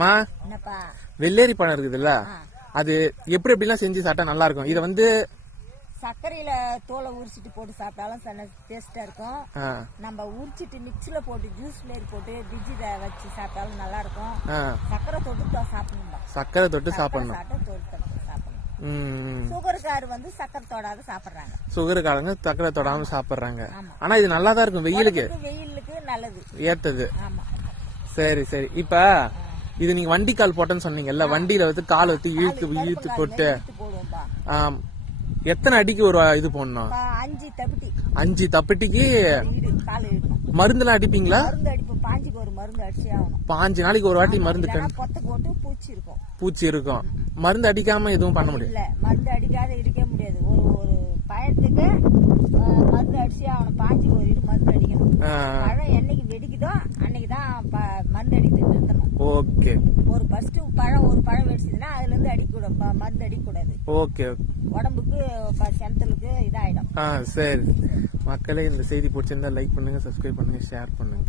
மா வெள்ளேரி பழம் இருக்குதுல்ல, அது எப்படி எப்படிலாம் செஞ்சு சாப்பிட்டா நல்லா இருக்கும்? இத வந்து சர்க்கரையில தோலை உரிச்சிட்டு போட்டு சாப்பிட்டாலும் டேஸ்டா இருக்கும். நம்ம உரிச்சிட்டு மிக்சில போட்டு ஜூஸ் மாதிரி போட்டு பிஜி வச்சு சாப்பிட்டாலும் நல்லா இருக்கும். சர்க்கரை தொட்டு சாப்பிடணும். சர்க்கரை தொட்டு சாப்பிடணும். சுகருக்காரு வந்து சர்க்கரை தொடாத சாப்பிடுறாங்க. சுகருக்காரங்க சர்க்கரை தொடாம சாப்பிடுறாங்க. ஆனா இது நல்லா தான் இருக்கும் வெயிலுக்கு. வெயிலுக்கு நல்லது, ஏத்தது. சரி சரி. இப்ப இது நீங்க வண்டி கால் போட்டேன்னு சொன்னீங்கல்ல, வண்டியில வந்து கால் வச்சு இழுத்து போட்டு எத்தனை அடிக்கு ஒரு இது போடணும்? 5 தப்பட்டிக்கு மருந்துலாம் அடிப்பீங்களா? பாஞ்சு நாளைக்கு ஒரு வாட்டி மருந்து பூச்சி இருக்கும். மருந்து அடிக்காம எதுவும் பண்ண முடியாது. மருந்து அடிக்காத இருக்க முடியாது. ஒரு பயத்துக்கு மருந்து அடிச்சு அவனை பாஞ்சுக்கு ஒரு மருந்து அடிக்கணும். பழம் என்னைக்கு வெடிக்குதோ அன்னைக்குதான் மருந்து அடிக்கிறது நிறுத்தணும். ஓகே. ஒரு பழம் வெடிச்சதுன்னா அதுல இருந்து அடிக்கூடாது, மருந்து அடிக்கூடாது. ஓகே. உடம்புக்கு செனத்தலுக்கு இதாயிடும். சரி மக்களே, இந்த செய்தி பிடிச்சிருந்தா லைக் பண்ணுங்க, சப்ஸ்கிரைப் பண்ணுங்க, ஷேர் பண்ணுங்க.